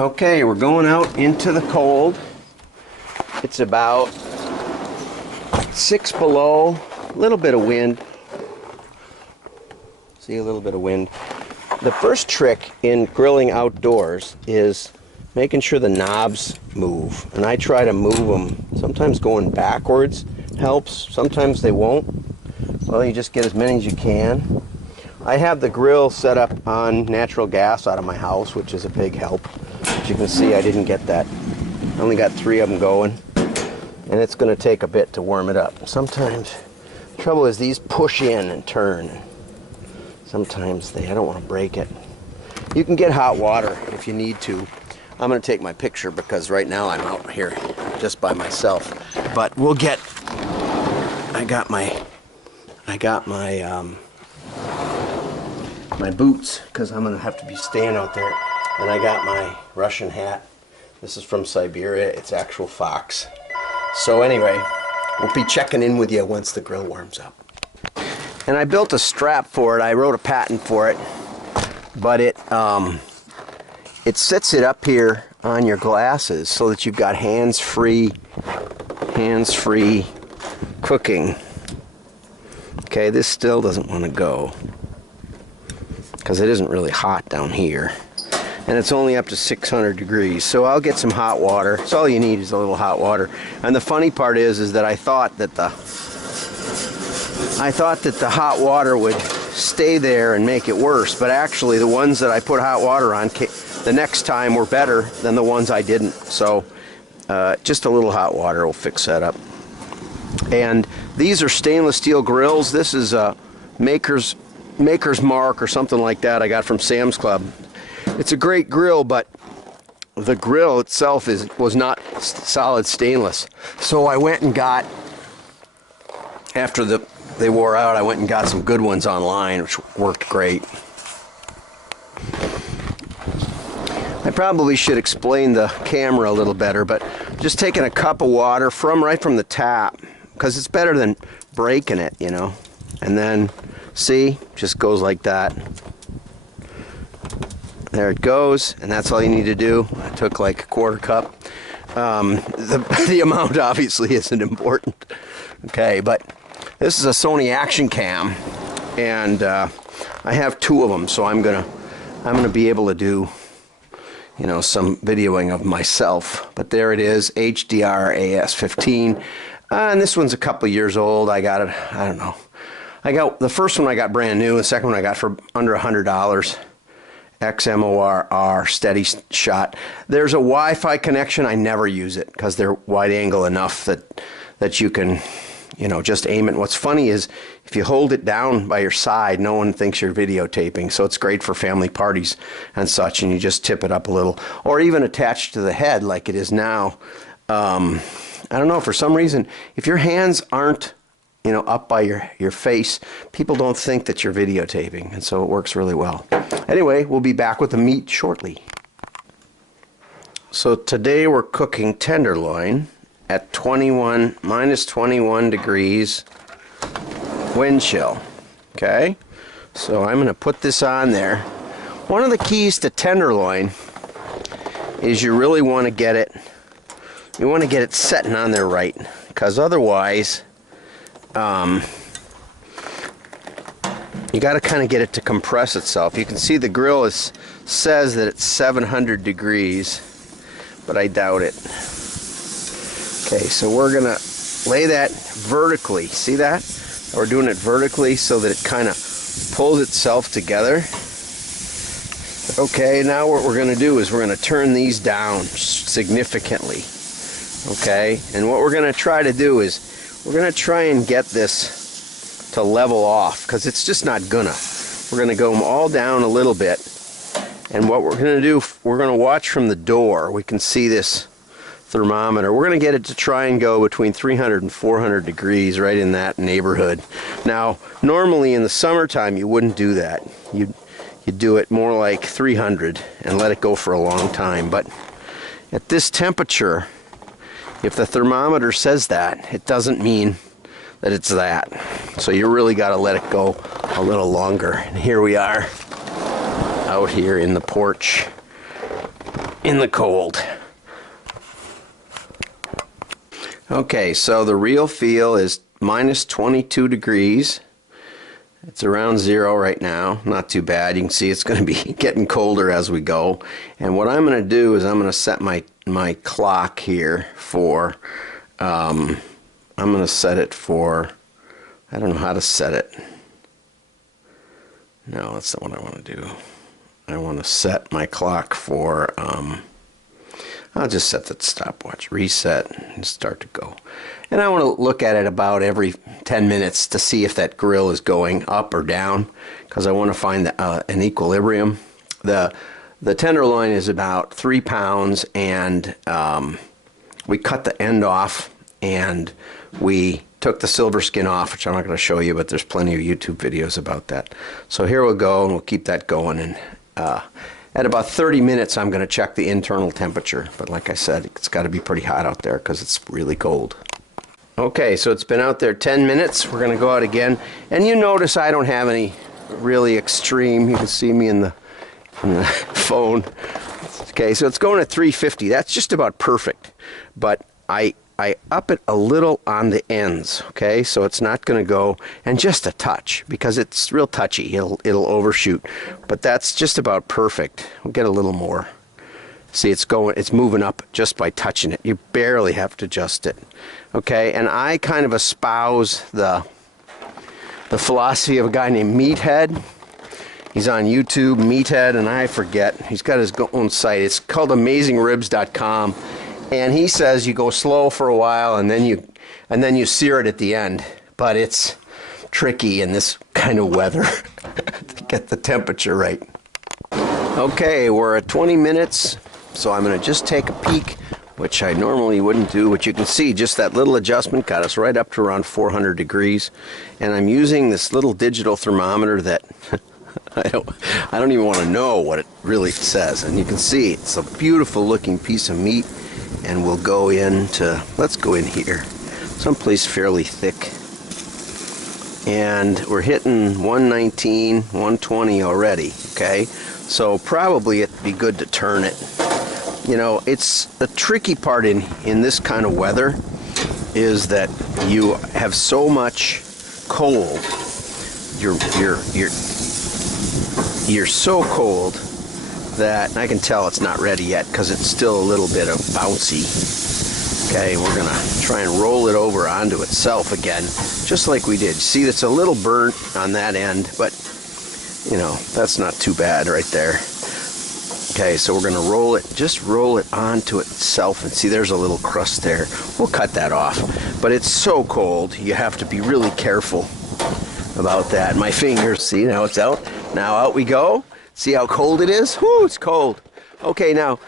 Okay, we're going out into the cold. It's about 6 below, a little bit of wind. See, a little bit of wind. The first trick in grilling outdoors is making sure the knobs move. And I try to move them. Sometimes going backwards helps, sometimes they won't. Well, you just get as many as you can. I have the grill set up on natural gas out of my house, which is a big help. As you can see, I didn't get that. I only got 3 of them going, and it's going to take a bit to warm it up. Sometimes, the trouble is these push in and turn. Sometimes I don't want to break it. You can get hot water if you need to. I'm going to take my picture because right now I'm out here just by myself. But we'll get, I got my boots because I'm going to have to be staying out there. And I got my Russian hat. This is from Siberia. It's actual fox. So anyway, we'll be checking in with you once the grill warms up. And I built a strap for it. I wrote a patent for it. But it sets it up here on your glasses so that you've got hands-free cooking. Okay, this still doesn't want to go because it isn't really hot down here. And it's only up to 600 degrees. So I'll get some hot water. That's all you need is a little hot water. And the funny part is that I thought that the hot water would stay there and make it worse, but actually the ones that I put hot water on the next time were better than the ones I didn't. So just a little hot water will fix that up. And these are stainless steel grills. This is a Maker's Mark or something like that I got from Sam's Club. It's a great grill, but the grill itself was not solid stainless. So I went and got, after they wore out, I went and got some good ones online, which worked great. I probably should explain the camera a little better, but just taking a cup of water right from the tap, because it's better than breaking it, you know. And then, see, just goes like that. There it goes, and that's all you need to do. I took like a quarter cup. The amount obviously isn't important. Okay, but this is a Sony Action Cam, and I have 2 of them, so I'm gonna be able to do, you know, some videoing of myself. But there it is, HDR AS15, and this one's a couple years old. I got it, I don't know. I got the first one I got brand new. The second one I got for under $100. XMOR steady shot. There's a Wi-Fi connection. I never use it because they're wide angle enough that you can, you know, just aim it. And what's funny is if you hold it down by your side, no one thinks you're videotaping. So it's great for family parties and such, and you just tip it up a little, or even attached to the head like it is now. I don't know, for some reason, if your hands aren't, you know, up by your face, people don't think that you're videotaping, and so it works really well. Anyway, we'll be back with the meat shortly. So today we're cooking tenderloin at minus 21 degrees wind chill. Okay, so I'm going to put this on there. One of the keys to tenderloin is you really want to get it, setting on there right, because otherwise you got to kind of get it to compress itself. You can see the grill says that it's 700 degrees, but I doubt it. Okay, so we're gonna lay that vertically. See that? We're doing it vertically so that it kind of pulls itself together. Okay, now what we're gonna do is we're gonna turn these down significantly. Okay, and what we're gonna try to do is we're going to try and get this to level off, because it's just not gonna. We're going to go them all down a little bit, and what we're going to do, we're going to watch from the door. We can see this thermometer. We're going to get it to try and go between 300 and 400 degrees, right in that neighborhood. Now, normally in the summertime you wouldn't do that. You'd do it more like 300 and let it go for a long time. But at this temperature, if the thermometer says that, it doesn't mean that it's that. So you really got to let it go a little longer. And here we are out here in the porch. in the cold. Okay, so the real feel is minus 22 degrees. It's around 0 right now. Not too bad. You can see it's going to be getting colder as we go. And what I'm going to do is I'm going to set my clock here for, I'm going to set it for, I don't know how to set it. No, that's not what I want to do. I want to set my clock for, I'll just set the stopwatch, reset, and start to go. And I want to look at it about every 10 minutes to see if that grill is going up or down, because I want to find an equilibrium. The tenderloin is about 3 pounds, and we cut the end off, and we took the silver skin off, which I'm not going to show you, but there's plenty of YouTube videos about that. So here we'll go, and we'll keep that going. And at about 30 minutes, I'm going to check the internal temperature. But like I said, it's got to be pretty hot out there because it's really cold. Okay, so it's been out there 10 minutes. We're going to go out again. And you notice I don't have any really extreme. You can see me in the phone. Okay, so it's going at 350. That's just about perfect. But I up it a little on the ends, okay? So it's not going to go, and just a touch, because it's real touchy. It'll overshoot. But that's just about perfect. We'll get a little more. See, it's moving up just by touching it. You barely have to adjust it. Okay, and I kind of espouse the philosophy of a guy named Meathead. He's on YouTube, Meathead, and I forget. He's got his own site. It's called AmazingRibs.com. And he says you go slow for a while and then you sear it at the end. But it's tricky in this kind of weather to get the temperature right. Okay, we're at 20 minutes, so I'm going to just take a peek, which I normally wouldn't do. But you can see just that little adjustment got us right up to around 400 degrees. And I'm using this little digital thermometer that I don't even want to know what it really says. And you can see it's a beautiful looking piece of meat. And we'll go let's go in here, someplace fairly thick. And we're hitting 119, 120 already, okay? So probably it'd be good to turn it. You know, it's the tricky part in this kind of weather is that you have so much cold. You're so cold that I can tell it's not ready yet because it's still a little bit of bouncy. Okay, we're gonna try and roll it over onto itself again, just like we did. See, it's a little burnt on that end, but you know, that's not too bad right there. Okay, so we're gonna just roll it onto itself, and see there's a little crust there. We'll cut that off, but it's so cold, you have to be really careful about that. My fingers, see, now it's out. Now out we go. See how cold it is? Whoo, it's cold. Okay, now,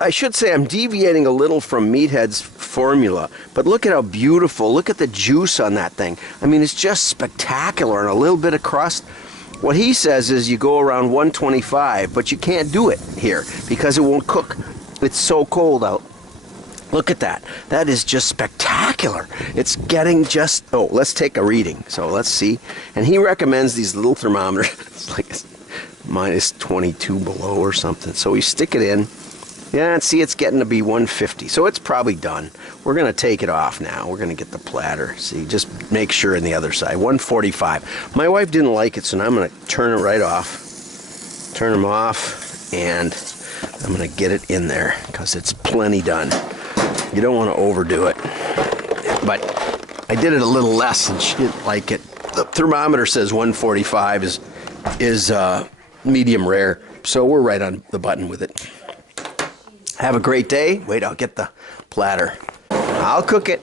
I should say I'm deviating a little from Meathead's formula, but look at how beautiful, look at the juice on that thing. I mean, it's just spectacular, and a little bit of crust. What he says is you go around 125, but you can't do it here because it won't cook. It's so cold out. Look at that. That is just spectacular. It's getting just, oh, let's take a reading. So let's see. And he recommends these little thermometers. It's like minus 22 below or something. So we stick it in. Yeah, and see, it's getting to be 150. So it's probably done. We're going to take it off now. We're going to get the platter. See, just make sure on the other side. 145. My wife didn't like it, so now I'm going to turn it right off. Turn them off, and I'm going to get it in there because it's plenty done. You don't want to overdo it. But I did it a little less, and she didn't like it. The thermometer says 145 is medium rare, so we're right on the button with it. Have a great day. Wait, I'll get the platter. I'll cook it.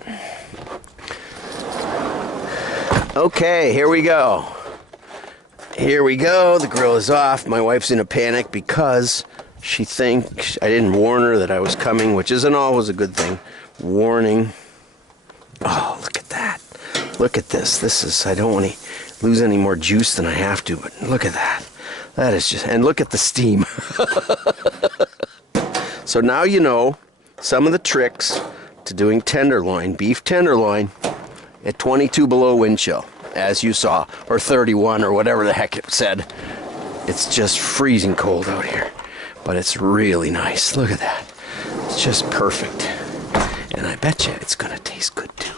Okay, here we go. Here we go. The grill is off. My wife's in a panic because she thinks I didn't warn her that I was coming, which isn't always a good thing. Warning. Oh, look at that. Look at this. This is, I don't want to lose any more juice than I have to, but look at that. That is just, and look at the steam. So now you know some of the tricks to doing tenderloin, beef tenderloin, at 22 below wind chill, as you saw, or 31, or whatever the heck it said. It's just freezing cold out here. but it's really nice. Look at that. It's just perfect. And I bet you it's going to taste good too.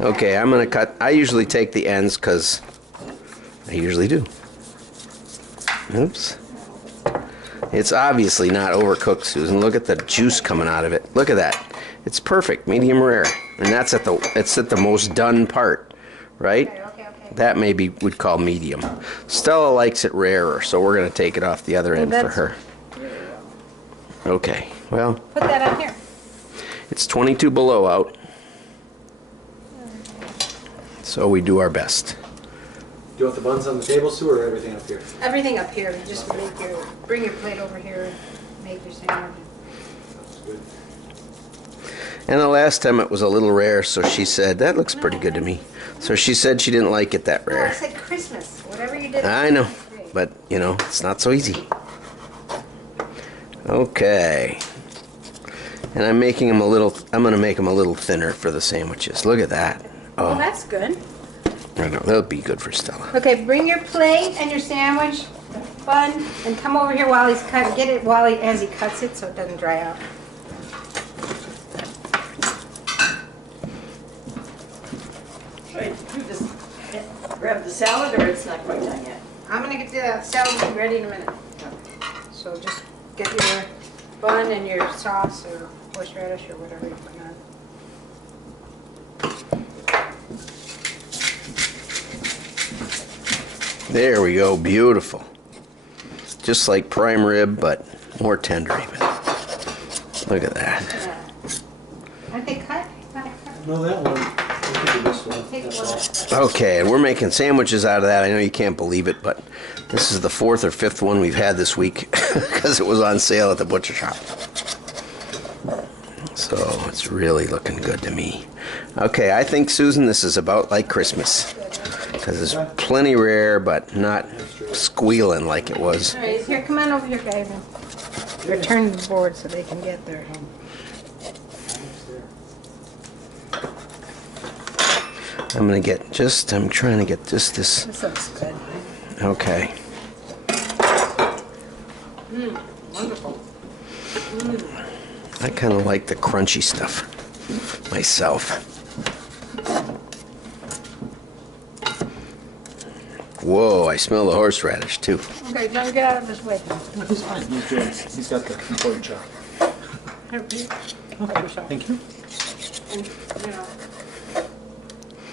Okay, I'm going to cut. I usually take the ends because I usually do. Oops. It's obviously not overcooked, Susan. Look at the juice coming out of it. Look at that. It's perfect, medium rare. And that's at the most done part, right? Okay. That maybe we'd call medium. Stella likes it rarer, so we're going to take it off the other end for her. Okay, well. Put that on here. It's 22 below out. So we do our best. Do you want the buns on the table, Sue, or everything up here? Everything up here. Just bring your plate over here and make your sandwich. That's good. And the last time it was a little rare, so she said, that looks pretty good to me. So she said she didn't like it that No, I rare. said Christmas. Whatever you did. I know, but, you know, it's not so easy. Okay. And I'm making them I'm going to make them a little thinner for the sandwiches. Look at that. Well, Oh, that's good. I know, that'll be good for Stella. Okay, bring your plate and your sandwich bun and come over here while he's cutting. Get it as he cuts it so it doesn't dry out. Wait, you just grab the salad, or it's not quite done yet? I'm gonna get the salad ready in a minute. So just get your bun and your sauce or horseradish or whatever you put on. There we go, beautiful. Just like prime rib, but more tender even. Look at that. Yeah. Aren't they cut? Not cut. No, that one. We'll give you this one. Take That's one. all. Okay, and we're making sandwiches out of that. I know you can't believe it, but this is the 4th or 5th one we've had this week because it was on sale at the butcher shop. So it's really looking good to me. Okay, I think, Susan, this is about like Christmas because it's plenty rare, but not squealing like it was. All right, here, come on over here, guys. Or turn the board so they can get there. I'm trying to get just this. This looks good. Okay. Wonderful. I kind of like the crunchy stuff myself. Whoa, I smell the horseradish too. Okay, now get out of his way. No, he's fine. He's doing it. He's got the important job. Here, Pete. Okay, thank you. And, you know,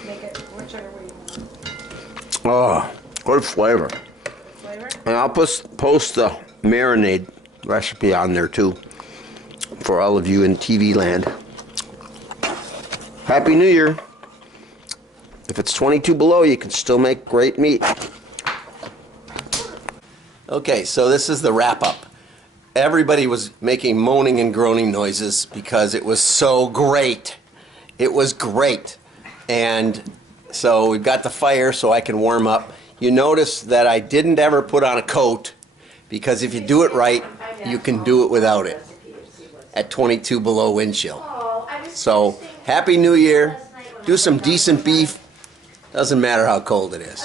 make it whichever way you want. Oh, good flavor. Flavor? And I'll post the marinade recipe on there too for all of you in TV land. Happy New Year. If it's 22 below, you can still make great meat. Okay, so this is the wrap-up. Everybody was making moaning and groaning noises because it was so great. It was great. And so we've got the fire so I can warm up. You notice that I didn't ever put on a coat because if you do it right, you can do it without it at 22 below wind chill. So, Happy New Year. Do some decent beef. Doesn't matter how cold it is.